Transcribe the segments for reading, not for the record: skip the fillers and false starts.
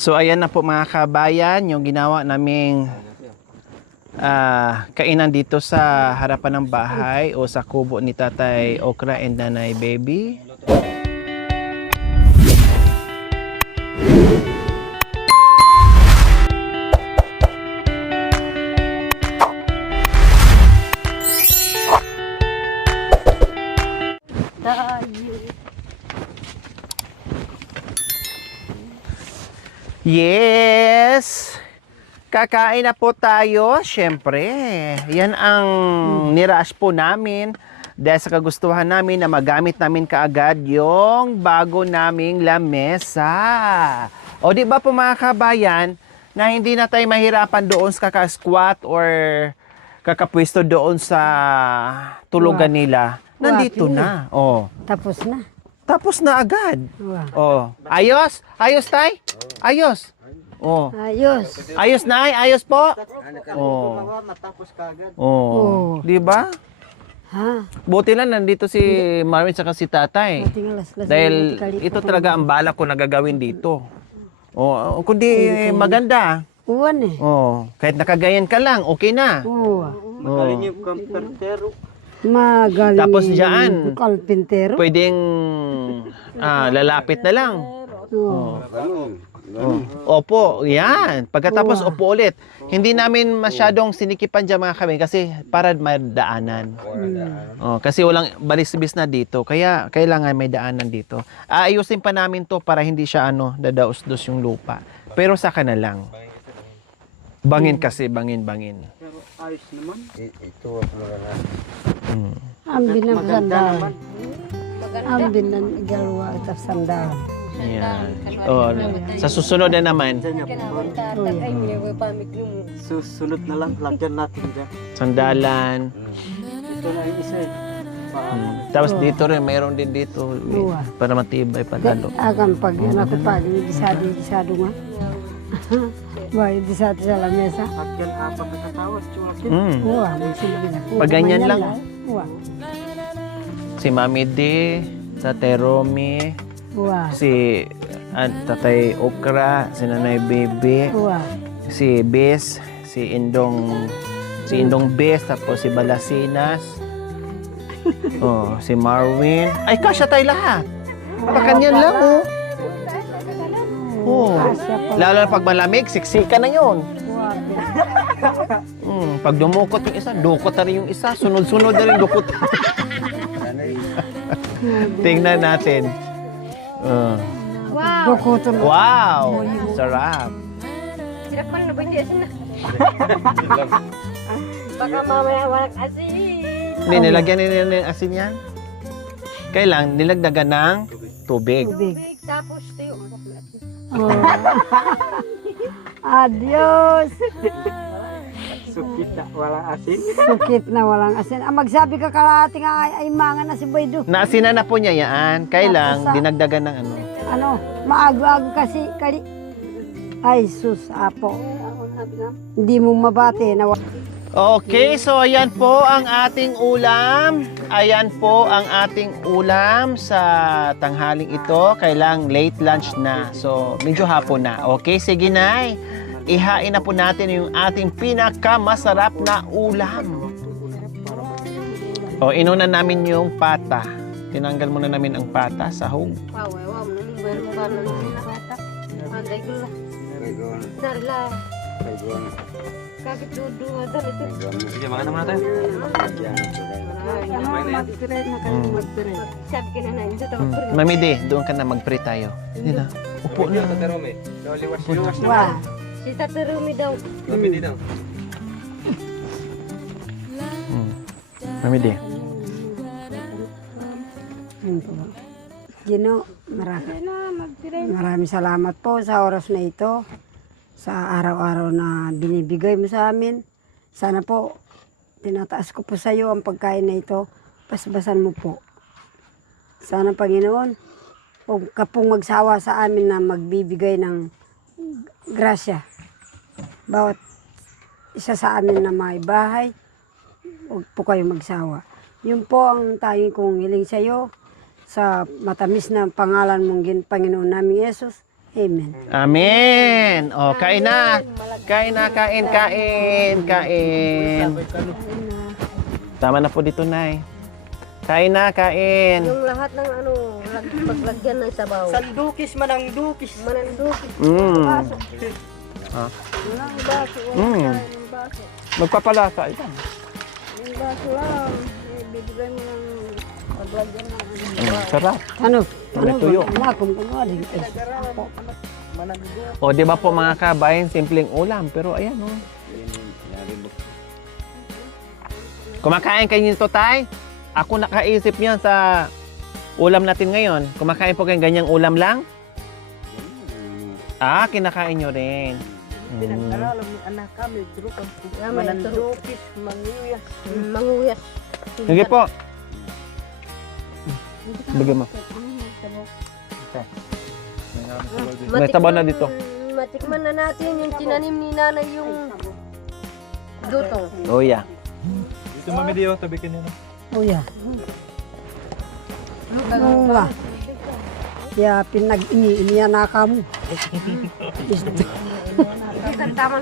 So ayan na po mga kabayan, yung ginawa naming kainan dito sa harapan ng bahay o sa kubo ni Tatay Okra and Nanay Baby. Yes! Kakain na po tayo, syempre. Yan ang nirush po namin dahil sa kagustuhan namin na magamit namin kaagad yung bago naming lamesa. O di ba po mga kabayan, na hindi na tayo mahirapan doon sa kaka-squat or kakapwesto doon sa tulugan nila. Nandito na. Oh. Tapos na. Tapos na agad. Wow. Oh. Ayos? Ayos, tay? Ayos. Oh. Ayos. Ayos na, ayos po. Oh. Oh. Di ba? Ha? Buti lang nandito si Marvin saka si Tatay. Dahil ito talaga ang balak ko na gagawin dito. Oh, kundi maganda. Uwan eh. Oh, kahit nakagayan ka lang, okay na. Oo. Oh. Magaling. Tapos dyan, Kalpintero. pwedeng lalapit na lang. Oo. Opo, yan. Pagkatapos upo ulit. Hindi namin masyadong sinikipan dyan mga kami kasi para madaanan. Kasi walang balis-bis na dito. Kaya kailangan may daanan dito. Aayusin pa namin to para hindi siya dadaos-dos yung lupa. Pero saka na lang. Bangin kasi, bangin. Pero ayos naman. Ito Ang binang sandalan. Ang binang igalwa at sandalan. Yan. Oh, sa susunod na naman, Susunod na lang, lagyan natin dyan. sandalan. Ito na yung isa eh. Tapos dito rin, mayroon din dito. Para matibay pa lalo. Akan pag yan ako pa, gisado nga. Bahay, gisado sa lamesa. Lagyan apat na katawas. Uwa, magsilbi na. Pag ganyan lang. Uwa. Si Mami D, Tatay Romy, Uwa. si Tatay Okra, si Nanay Baby, Uwa. si Bes, si Indong Bes, tapos si Balasinas, si Marvin. Ay, kasya tayo lahat. Pakanyan lang, oh. Oh. Lalo na pag malamig, siksika na yun. Pag dumukot yung isa, dukot na rin yung isa. Sunod-sunod na rin dukot. Tingnan natin. Wow! Sarap. Sirapan na ba niya siya? Baka mamaya walang asin. Hindi, nilagyan nila ng asin yan. Kailang nilagdagan ng tubig. Tapos tayo. Adios! Sukit na, walang asin. Sukit na walang asin. Magsabi ka kalahati nga ay mangan na si Boydo. Naasinan na po niya yan. Kailang dinagdagan ng Maago-ago kasi kali. Ay sus, apo. Hindi mo mabati na Okay, so ayan po ang ating ulam. Ayan po ang ating ulam sa tanghaling ito. Kailang late lunch na. So, medyo hapon na. Okay, sige Nay. Ihain na po natin yung ating pinakamasarap na ulam. Inuna namin yung pata. Tinanggal muna namin ang pata sa hog. Wow. Baru mo ba na nakata? Magay ko lang. Darla. Kakit dudu madal ito. Sige, makan naman natin. magpiret na kayo magpiret. Sabi ka na ito daw. Mami De, doon ka na mag-pray tayo. Hindi na. Upo na. Wah. Si Tata Rumi daw. Mami De. Gino, maraming salamat po sa oras na ito. Sa araw-araw na binibigay mo sa amin. Sana po, tinataas ko po sa iyo ang pagkain na ito. Pasbasan mo po. Sana Panginoon, huwag ka pong magsawa sa amin na magbibigay ng grasya. Bawat isa sa amin na may bahay, huwag po kayo magsawa. Yun po ang tanging kong hiling sa iyo. Sa matamis na pangalan mong Panginoon namin Yesus. Amen. Amen. O, kain na. Kain na, kain. Tama na po dito, Nay. Kain na, kain. Yung lahat ng ano, paglagyan ng sabaw. Sandukis manang dukis. Manandukis. Mm. Walang baso. Mm. Ng baso. Magpapalasa. Ayan. Yung baso lang. Bibigay mo ng paglagyan ng Sarap. ano? May tuyo. Kung kunwari. O, di ba po mga kabayan, simpleng ulam. Pero ayan, o. Kumakain kayo nito, Tay? Ako nakaisip niyan sa ulam natin ngayon. Kumakain po kayo ganyang ulam lang? Ah, kinakain nyo rin. Pinag-aralan ni anak kami, pero manandukis, manguyas. Manguyas. Sige po. Bigyan mo. May sabaw na dito. Matikman na natin yung tinanim ni nanay yung dutong. Oh, yeah. Dito mami Dio, tabi ka niya. Oh, yeah. Ano ba? Ya, pinag-ini-iniya na ka mo.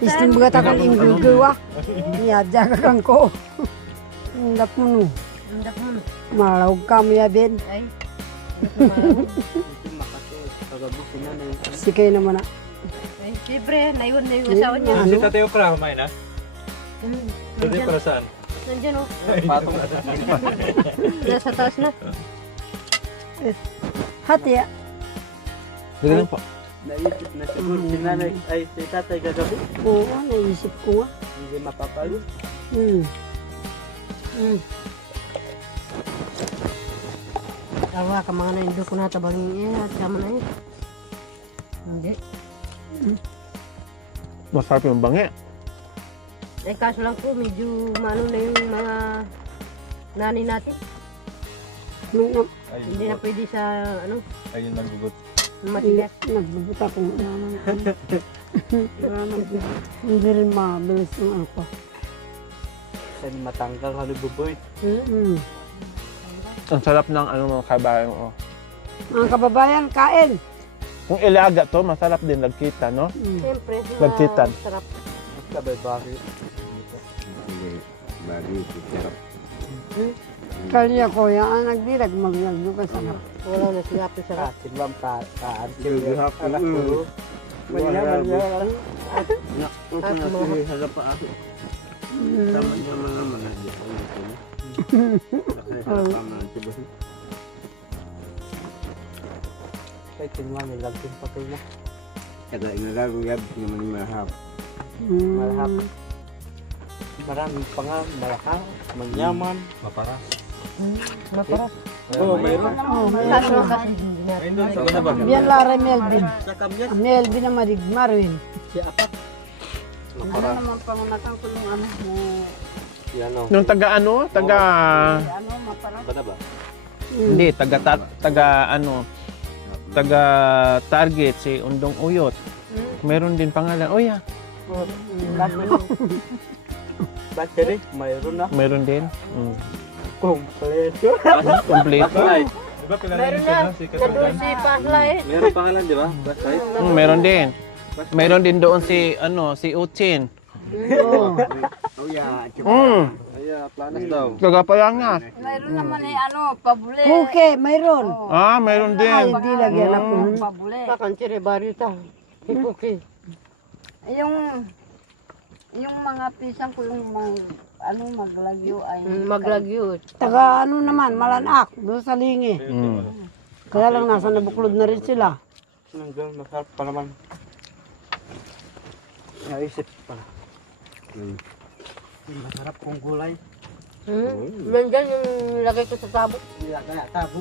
Istim mga takon yung gawa. Ya, jaga kang ko. Indap mo no. Malawag ka mo ya, Ben. Ay. Sikay naman na. Ay, siyempre, naiwan na yung asawa niya. Si Tatay Okra, kumain ha? Tatay para saan? Nandiyan o. Nasa taas na. Hati ya. Sige lang po. Naisip na siguro si nanay, ay si Tatay gagabi. Oo, naisip ko nga. Hindi mapapalo. Tawa ka mga naindo ko na tabangin at sama na yun. Hindi. Masarap yung bangi. Eh kaso lang po, medyo maano na yung mga nani natin. Hindi na pwede sa ano, Ayun nagugot. matigas. Nagbubuta ko nga naman. Hindi rin mabilis yung ano ko. Saan matanggal halibuboy. Ang sarap ng ano mga kabayan. Oh. Mga kababayan, kain. Kung ilaga to, masarap din lagkita, no? Siyempre, Nagsitan. sarap. Sabay bakit? Kanya ko, yung nagdirag, magnagduka sa harap. Wala na sinapi sarap. Silbang kaansil. Anak ko. Manyaman niya. Kaya tingnan may lagkin pa kayo na. Kaya inagaguyab naman yung mahap. Malahap. Maraming pa nga, malaka, manyaman, mapara. Maparas. Oo, mayroon. Kaso kasi hindi na. Ayun doon, sa ba? Biyan Lara Melvin. Sa kamyas. Melvin na madigmarwin. Si apat. Ano naman pangunatang ko yung ano mo. Yan o. Nung taga ano? Taga... Ano, maparang. Bata ba? Hindi, taga Target, si Undong Uyot. Meron din pangalan. Oh, yeah. Battery, mayroon na. Meron din. Kompleto. Kompleto. Meron na. Sa doon si Paslay. Meron pangalan, di ba? Baslay. Meron din. Meron din doon si Uchin. Oo. Oh yeah, Ay, planas daw. Taga Payangas. Mayroon naman ano, pabule. Puke, mayroon. Ah, meron din. Ay, hindi lagyan ako. Pabule. Kakanchire barita. Okay. Yung mga pisang ko yung maglagyo ay. Maglagyo. Taga ano naman, Malanak, doon sa Lingi. Kaya lang nasa nabuklod na rin sila. Nandun, masarap pa naman. Naisip pa. Masarap kong gulay. Nandyan yung lagay ko sa tabo. Hindi kaya tabo.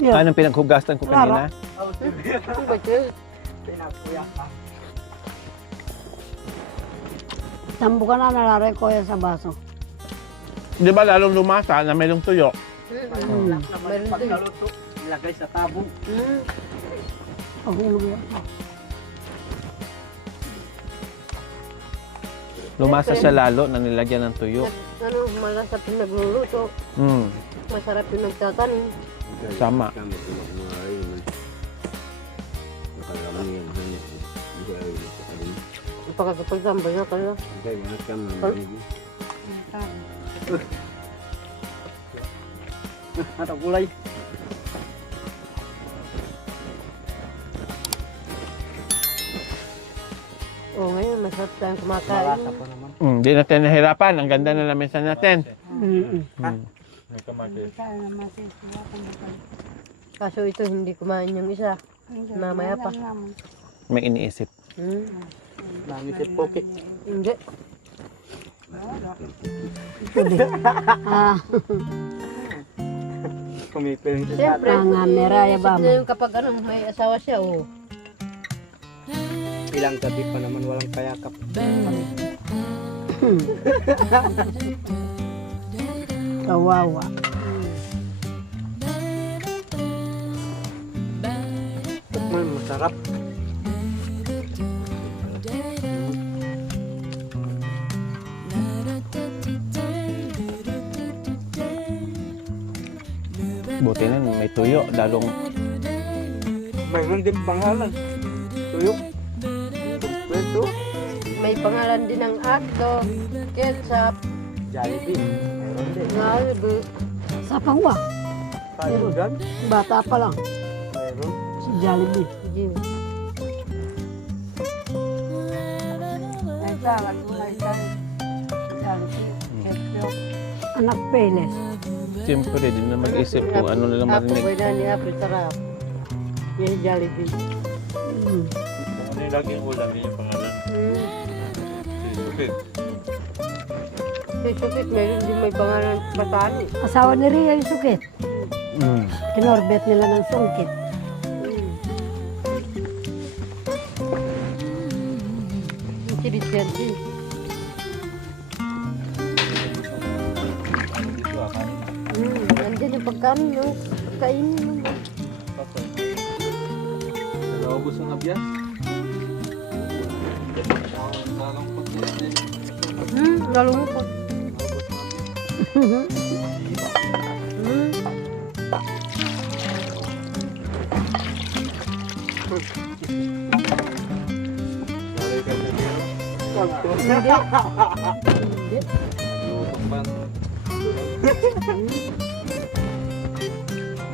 Yeah. Anong pinaghugasan ko kanina? Ang batil. Pinakuya pa. Tambo ka na nalaray ko yan sa baso. Di ba lalong lumasa na mayroong tuyo? Meron din. Pagkaluto, ilagay sa tabo. Ako yung Lumasa siya lalo na nilagyan ng tuyo. Ano, malasap yung nagluluto. Masarap yung nagtatanim. Sama. Nakalaman yan. Hindi ay alam. Ipagkakapagdambay na kala. Hindi, mga kami. Ada kulay. Oo, ngayon masarap tayong kumakain. pa naman. Hindi natin nahirapan. Ang ganda na lamesa natin. Kaso ito hindi kumain yung isa. Mamaya pa. May iniisip. Nangisip poke. Hindi. Kumipiling siya. Siyempre, Meraya isip na yung kapag may asawa siya, oh. Ilang gabi pa naman walang kayakap. Kawawa. Masarap. Buti na may tuyo. Lalong Mayroon din pangalan. Tuyok. Kwento. May pangalan din ng hotdog, ketchup, Jollibee. Mayroon din. nalbi. Sa pangwa. Tayo dyan. Bata pa lang. Mayroon. Si Jollibee. Jim. Anak Peles. siyempre din na mag-isip kung ano na lang Ako marinig. ba na ni Apri sarap. Yung Jollibee. Ano yung laging ulam yung pangalan? Supit. Si Supit, meron din may pangalan Batani. Asawa ni Ria yung sukit. Mm. Kinorbet nila ng sungkit. Yung si Vicente. Nandiyan yung pagkain, no? Pagkainin mo. Naubos ang abya? Lalo mo po. Hindi. Hindi. Lutong pa.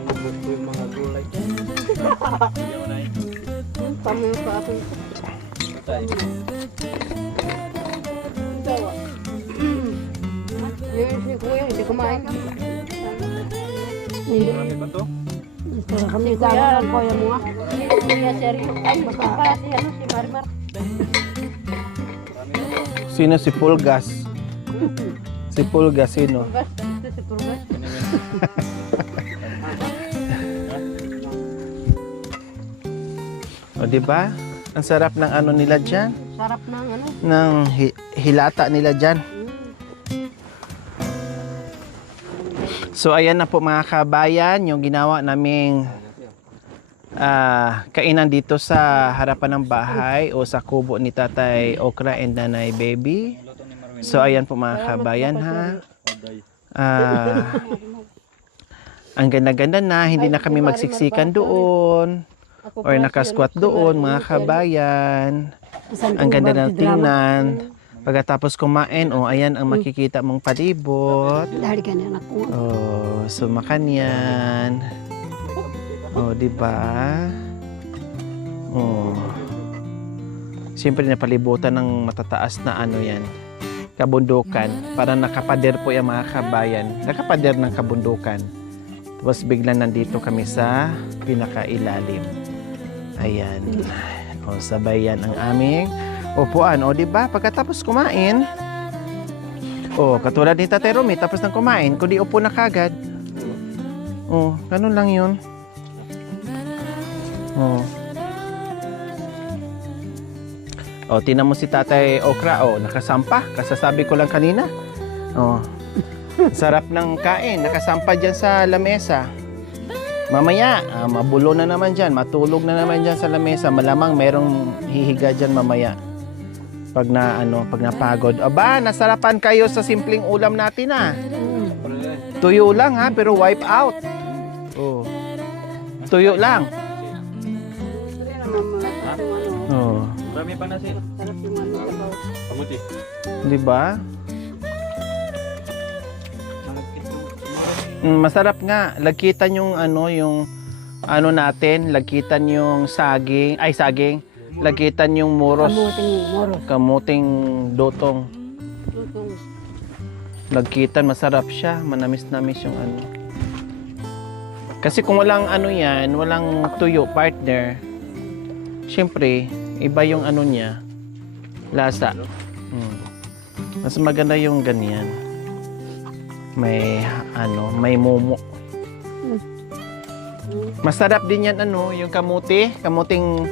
Ubus ko yung mga gulay. Tama yung sa akin. Yung si Kuya, hindi kumain. Hindi. Marami pa to? Pero kami tayo ng kuya mo nga. Kuya, seryo. Ay, basta pala si, si Marimar. Sino si Pulgas? Si Pulgas, sino? Purgas, ito si Purgas. O, di ba? Ang sarap ng ano nila dyan. Sarap ng ano. Ng hilata nila dyan. So, ayan na po mga kabayan, yung ginawa naming kainan dito sa harapan ng bahay o sa kubo ni Tatay Okra and Nanay Baby. So, ayan po mga kabayan ha. Ang ganda-ganda na, hindi na kami magsiksikan doon. Ako Or pala nakasquat si doon, Marimar, mga si kabayan. Isang Ang ganda ng drama. tingnan. Pagkatapos kumain, oh, ayan ang makikita mong palibot. Dahil ka na anak ko. Oh, sumakan yan. Oh, di ba? Oh. Siyempre napalibutan ng matataas na ano yan. Kabundukan. Parang nakapader po yung mga kabayan. Nakapader ng kabundukan. Tapos biglang nandito kami sa pinakailalim. Ayan. O, sabay yan ang aming upuan. O, di ba? Pagkatapos kumain, o, katulad ni Tatay Romy, tapos ng kumain, kundi upo na kagad. O, ganun lang yun. O. O, tinan mo si Tatay Okra, o, nakasampa. Kasasabi ko lang kanina. O, sarap ng kain, nakasampa dyan sa lamesa. Mamaya, mabulo na naman dyan, matulog na naman dyan sa lamesa. Malamang merong hihiga dyan mamaya. Pag napagod. Aba, nasarapan kayo sa simpleng ulam natin Tuyo lang ha, pero wipe out. Oh. Tuyo lang. malakas yung ano. Oh, Marami pa na siya. Sarap yung ano sabaw. Kamuti. 'di ba? Masarap nga. Lagkitan yung ano natin, lagkitan yung saging, lagkitan yung moros, Kamuting moros. kamuting dotong. Lutong. Lagkitan, masarap siya. Manamis-namis yung ano. Kasi kung walang ano yan, walang tuyo, partner, syempre, iba yung ano niya, lasa. Mas maganda yung ganyan. May may mumo. Masarap din yan yung kamuting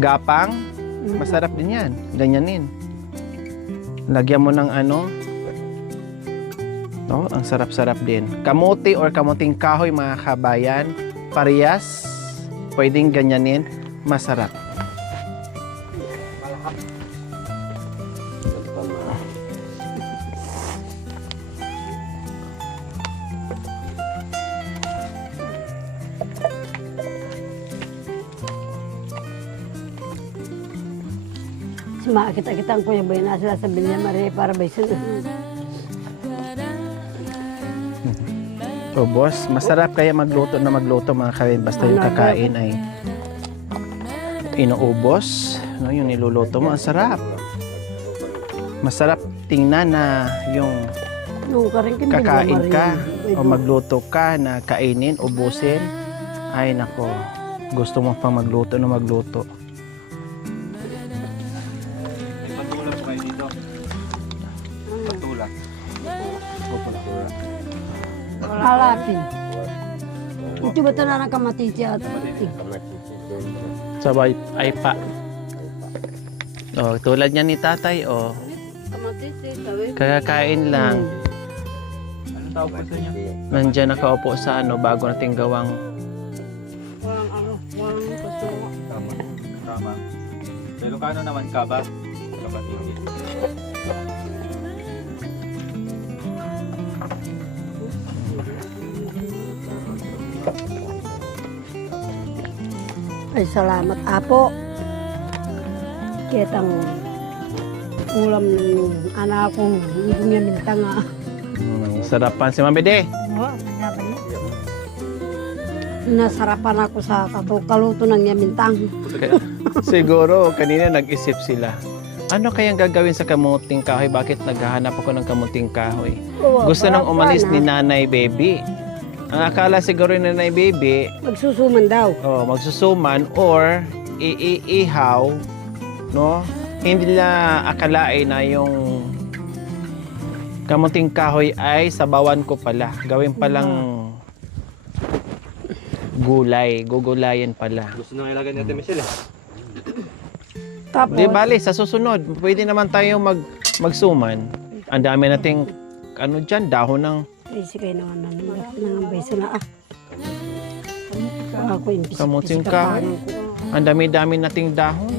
gapang. Masarap din yan. Ganyanin. Lagyan mo ng ang sarap-sarap din. Kamuti or kamuting kahoy, mga kabayan, parehas, pwedeng ganyanin, masarap. Makita-kita ko yung bayan na sila sa Villa Maria para ba So boss, masarap kaya magluto mga kabayan. Basta yung kakain ay inuubos. No, yung niluluto mo, ang sarap. Masarap tingnan na yung kakain ka o magluto ka na kainin, ubusin. Ay nako, gusto mo pang magluto na magluto. May patulak pa kayo dito. Patulak. Halapin. Ito ba ito na ng kamatiti at Sabay ay pa. Oh, tulad niya ni tatay, Kamatiti, sabi. kakakain lang. Anong tawag pa sa inyo? Nandiyan nakaupo sa bago nating gawang Walang kasama. Tama. Tama. Sa Ilocano naman kaba. Kabatiti. ay salamat apo. Kitang ulam ng anak kong hindi minta nga. sarapan si Mambede. Nasarapan ako sa kaluto ng yamintang. Siguro kanina nag-isip sila. Ano kayang gagawin sa kamuting kahoy? Bakit naghahanap ako ng kamuting kahoy? Gusto nang umalis ni Nanay Baby. Ang akala siguro ni Nanay Baby, Magsusuman daw. magsusuman or iihaw, no? Hindi nila akalain na yung kamuting kahoy ay sabawan ko pala. Gawin palang gulay, gugulayan pala. Gusto nang ilagay natin Michelle eh. Tapos, Di bali, sa susunod, pwede naman tayo magsuman. Ang dami nating dyan, dahon ng Easy kayo naman ng beso na ako yung kamuting kahoy. Ang dami-dami nating dahon.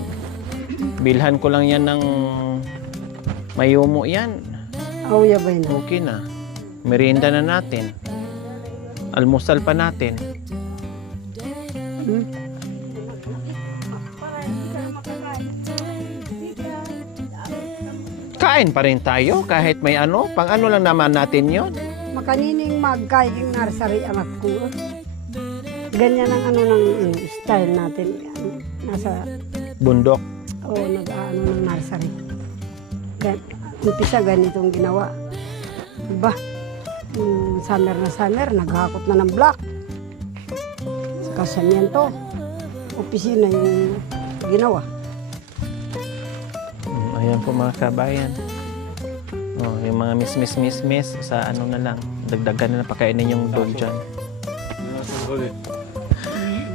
Bilhan ko lang yan ng mayumo yan. Auya ba yun? Okay na. Merienda na natin. Almusal pa natin. Kain pa rin tayo kahit may pang lang naman natin yon. Makanining magkaing nursery anak ko. Ganyan ang ng style natin. Nasa, Bundok. nag-ano ng nursery. Umpisa ganitong ginawa. Diba? Summer na summer, naghakot na ng block. Sa kasamiento. Opisina yung ginawa. Ayan po mga kabayan. Yung mga miss sa na lang. Dagdagan na pakainin yung dog dyan.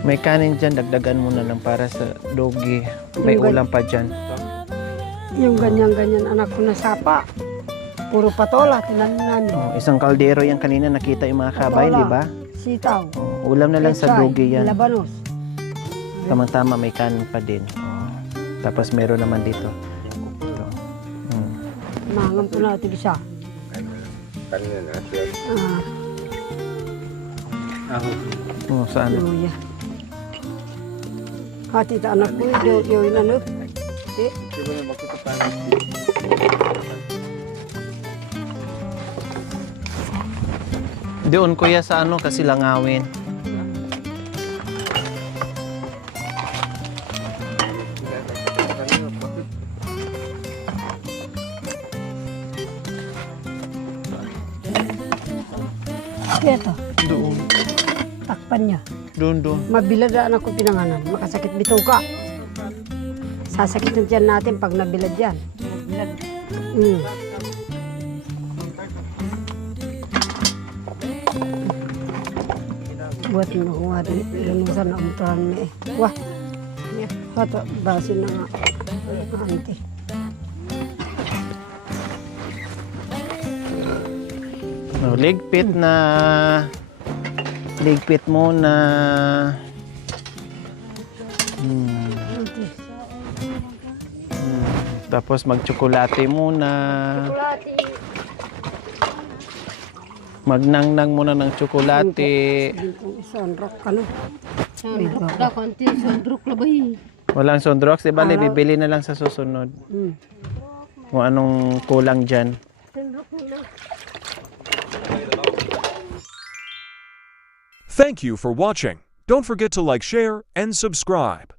May kanin dyan, dagdagan mo na lang para sa doggy. May ulam pa dyan. Yung ganyan-ganyan anak ko na sapa. Puro patola, tinanim namin. Isang kaldero yan kanina nakita yung mga kabayan, di ba? Sitaw. Ulam na lang sa pechay, doggy yan. Labanos. Tamang-tama may kanin pa din. Tapos meron naman dito. Mahangam po natin isa. Kanina na siya. Ah, Saan? luya. Hati ta anak ko, yung ano. Eh, Doon kuya sa ano kasi langawin. Ito, Doon. takpan niya. Doon. Mabilad na anak ko pinanganan. Makasakit bituka. Sasakit ng tiyan natin pag nabilad yan. Mm. Buat mo kung nga rin, lunusan na umutuhan mo eh. Wah, hata, basin na nga. Ante. No, ligpit muna. Ante. Tapos magtsokolate muna. Magnangnang muna ng tsokolate. Sunrock ka no? Sandruk daw, konti. Sandruk labay. Walang Sondrox, di ba? Bibili na lang sa susunod. Mm. Kung anong kulang dyan. Sandruk na. Thank you for watching. Don't forget to like, share, and subscribe.